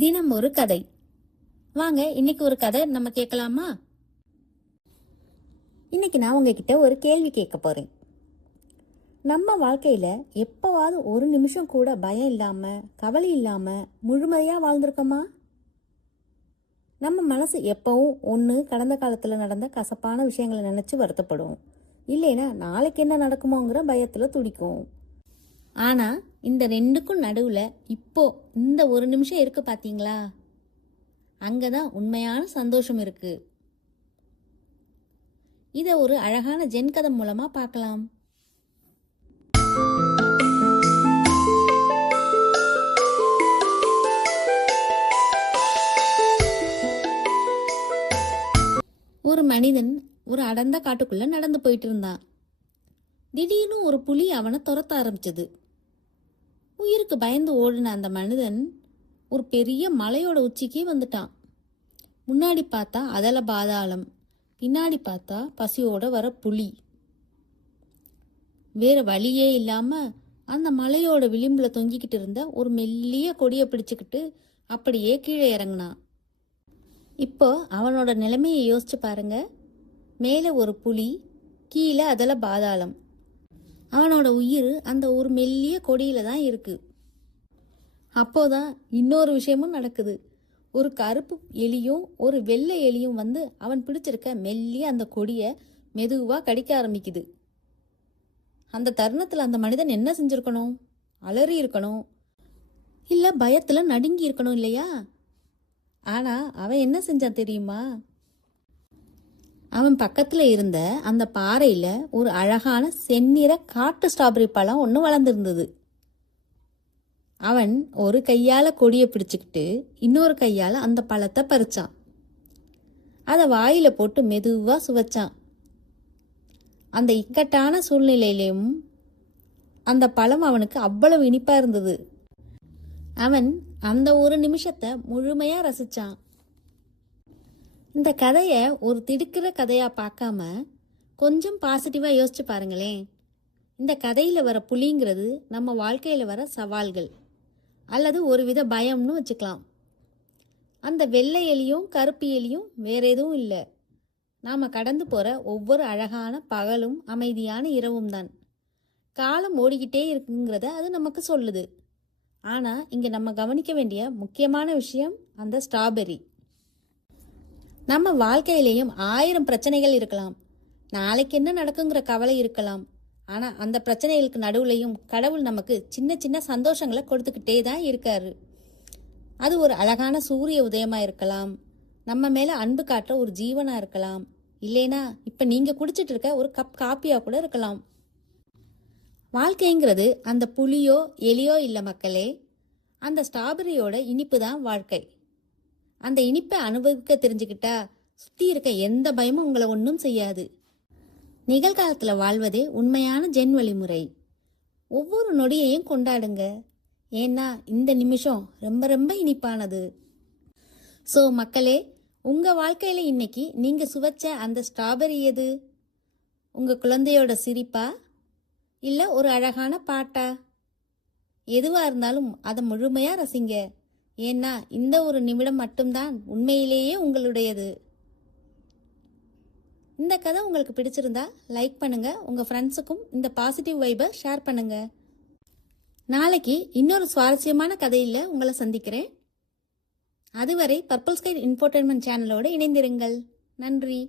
தினம் ஒரு கதை. வாங்க இன்னைக்கு ஒரு கதை நம்ம கேட்கலாமா? இன்னைக்கு நான் உங்ககிட்ட ஒரு கேள்வி கேட்க போறேன். நம்ம வாழ்க்கையில எப்பவாவது ஒரு நிமிஷம் கூட பயம் இல்லாம, கவலை இல்லாம முழுமையா வாழ்ந்திருக்கோமா? நம்ம மனசு எப்பவும் ஒன்று கடந்த காலத்துல நடந்த கசப்பான விஷயங்களை நினைச்சு வருத்தப்படும், இல்லைன்னா நாளைக்கு என்ன நடக்குமோங்கிற பயத்துல துடிக்கும். ஆனா இந்த ரெண்டுக்கும் நடுவுல இப்போ இந்த ஒரு நிமிஷம் இருக்கு பாத்தீங்களா? அங்கதான் உண்மையான சந்தோஷம் இருக்கு. இத ஒரு அழகான ஜென் கதை மூலமா பார்க்கலாம். ஒரு மனிதன் ஒரு அடர்ந்த காட்டுக்குள்ள நடந்து போயிட்டு இருந்தான். திடீர்னு ஒரு புலி அவனை துரத்த ஆரம்பிச்சது. உயிருக்கு பயந்து ஓடின அந்த மனிதன் ஒரு பெரிய மலையோட உச்சிக்கே வந்துட்டான். முன்னாடி பார்த்தா அதல பாதாளம், பின்னாடி பார்த்தா பசியோட வர புலி. வேற வழியே இல்லாம அந்த மலையோட விளிம்புல தொங்கிக்கிட்டு இருந்த ஒரு மெல்லிய கொடியை பிடிச்சுக்கிட்டு அப்படியே கீழே இறங்கினான். இப்போ அவனோட நிலைமையை யோசிச்சு பாருங்க. மேலே ஒரு புலி, கீழே அதல பாதாளம். அவனோட உயிர் அந்த ஒரு மெல்லிய கொடியில தான் இருக்கு. அப்போதான் இன்னொரு விஷயமும் நடக்குது. ஒரு கருப்பு எலியும் ஒரு வெள்ளை எலியும் வந்து அவன் பிடிச்சிருக்க மெல்லிய அந்த கொடியை மெதுவா கடிக்க ஆரம்பிக்குது. அந்த தருணத்துல அந்த மனிதன் என்ன செஞ்சிருக்கணும்? அலறி இருக்கணும், இல்ல பயத்துல நடுங்கி இருக்கணும் இல்லையா? ஆனா அவன் என்ன செஞ்சான் தெரியுமா? அவன் பக்கத்துல இருந்த அந்த பாறையில ஒரு அழகான செந்நிற காட்டு ஸ்ட்ராபெரி பழம் ஒன்று வளர்ந்துருந்தது. அவன் ஒரு கையால கொடியை பிடிச்சுக்கிட்டு இன்னொரு கையால அந்த பழத்தை பறிச்சான். அதை வாயில போட்டு மெதுவா சுவைச்சான். அந்த இக்கட்டான சூழ்நிலையிலும் அந்த பழம் அவனுக்கு அவ்வளவு இனிப்பா இருந்தது. அவன் அந்த ஒரு நிமிஷத்தை முழுமையா ரசிச்சான். இந்த கதைய ஒரு திடுக்கிற கதையா பார்க்காம கொஞ்சம் பாசிட்டிவா யோசிச்சு பாருங்களேன். இந்த கதையில வர புலிங்கிறது நம்ம வாழ்க்கையில வர சவால்கள் அல்லது ஒருவித பயம்னு வச்சுக்கலாம். அந்த வெள்ளை எலியும் கருப்பு எலியும் வேற எதுவும் இல்லை, நாம கடந்து போற ஒவ்வொரு அழகான பகலும் அமைதியான இரவும் தான். காலம் ஓடிக்கிட்டே இருக்குங்கிறத அது நமக்கு சொல்லுது. ஆனா இங்க நம்ம கவனிக்க வேண்டிய முக்கியமான விஷயம் அந்த ஸ்ட்ராபெரி. நம்ம வாழ்க்கையிலேயும் 1000 பிரச்சனைகள் இருக்கலாம், நாளைக்கு என்ன நடக்குங்கிற கவலை இருக்கலாம். ஆனா அந்த பிரச்சனைகளுக்கு நடுவுலையும் கடவுள் நமக்கு சின்ன சின்ன சந்தோஷங்களை கொடுத்துக்கிட்டே தான் இருக்காரு. அது ஒரு அழகான சூரிய உதயமா இருக்கலாம், நம்ம மேல அன்பு காட்டுற ஒரு ஜீவனா இருக்கலாம், இல்லைனா இப்ப நீங்க குடிச்சிட்டு இருக்க ஒரு கப் காப்பியா கூட இருக்கலாம். வாழ்க்கைங்கிறது அந்த புலியோ எலியோ இல்ல மக்களே, அந்த ஸ்ட்ராபெரியோட இனிப்பு தான் வாழ்க்கை. அந்த இனிப்பை அனுபவிக்க தெரிஞ்சுக்கிட்டா சுத்தி இருக்க எந்த பயமும் உங்களை ஒன்றும் செய்யாது. நிகழ்காலத்துல வாழ்வதே உண்மையான ஜென் வழிமுறை. ஒவ்வொரு நொடியையும் கொண்டாடுங்க, ஏன்னா இந்த நிமிஷம் ரொம்ப ரொம்ப இனிப்பானது. ஸோ மக்களே, உங்க வாழ்க்கையில இன்னைக்கு நீங்க சுவைச்ச அந்த ஸ்ட்ராபெரி எது? உங்க குழந்தையோட சிரிப்பா, இல்ல ஒரு அழகான பாட்டா? எதுவா இருந்தாலும் அதை முழுமையா ரசிங்க, ஏன்னா இந்த ஒரு நிமிடம் மட்டும்தான் உண்மையிலேயே உங்களுடையது. இந்த கதை உங்களுக்கு பிடிச்சிருந்தா லைக் பண்ணுங்க, உங்க ஃப்ரெண்ட்ஸுக்கும் இந்த பாசிட்டிவ் வைபை ஷேர் பண்ணுங்க. நாளைக்கு இன்னொரு சுவாரஸ்யமான கதையில உங்களை சந்திக்கிறேன். அதுவரை பர்பிள் ஸ்கை இன்ஃபோடெயின்மெண்ட் சேனலோடு இணைந்திருங்கள். நன்றி.